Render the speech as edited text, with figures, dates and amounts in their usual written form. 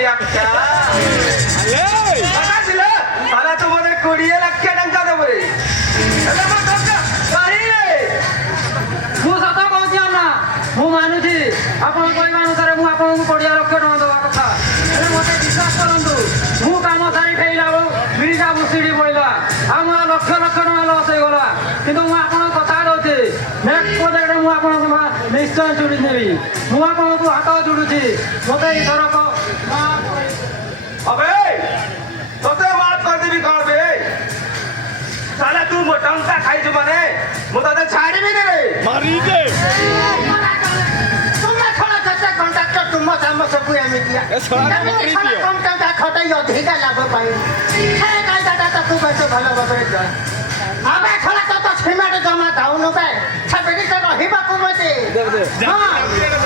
देली आमच्या आता दिलं मला तुम्हाला 20 लाख टंका देव रे ମୁଁ ସତ କହୁଛି ଆମ୍ନା ମୁଁ ମାନୁଛି ଆପଣ କହିବା ଅନୁସାରେ ମୁଁ ଆପଣଙ୍କୁ 20 ଲକ୍ଷ ଟଙ୍କା ଦେବା କଥା ହେଲେ ମୋତେ ବିଶ୍ୱାସ କରନ୍ତୁ ମୁଁ କାମ ସାରି ଫେରିଲା ବେଳୁ ବିଡ଼ିଟା ବୁସିଡ଼ି ପଡ଼ିଲା ଆଉ ମୋର ଲକ୍ଷ ଲକ୍ଷ ଟଙ୍କା ଲସ୍ ହେଇଗଲା କିନ୍ତୁ ମୁଁ ଆପଣଙ୍କୁ କଥା ଦେଉଛି ନେକ୍ସଟ ପ୍ରୋଜେକ୍ଟରେ ମୁଁ ଆପଣଙ୍କୁ ନିଶ୍ଚୟ ଯୋଡ଼ି ନେବି ମୁଁ ଆପଣଙ୍କୁ ହାତ ଯୋଡ଼ୁଛି ମୋତେ ଏଇଥରକ अबे तोते माफ कर देबी कौन बे साला तू टंका खाई जो माने मु तते छाड़ी भी दे मारी दे तुम खड़ा करते कॉन्ट्रैक्टर तुम हम सब एमि किया एमि खड़ा कॉन्ट्रैक्ट खटाई अधिक लाभ पाए हे काई दादा तो तू बस भलो बबरे जा अबे खड़ा तो सीमेंट जमा दाउनु बे छबेरी तो रहिबा को मते हां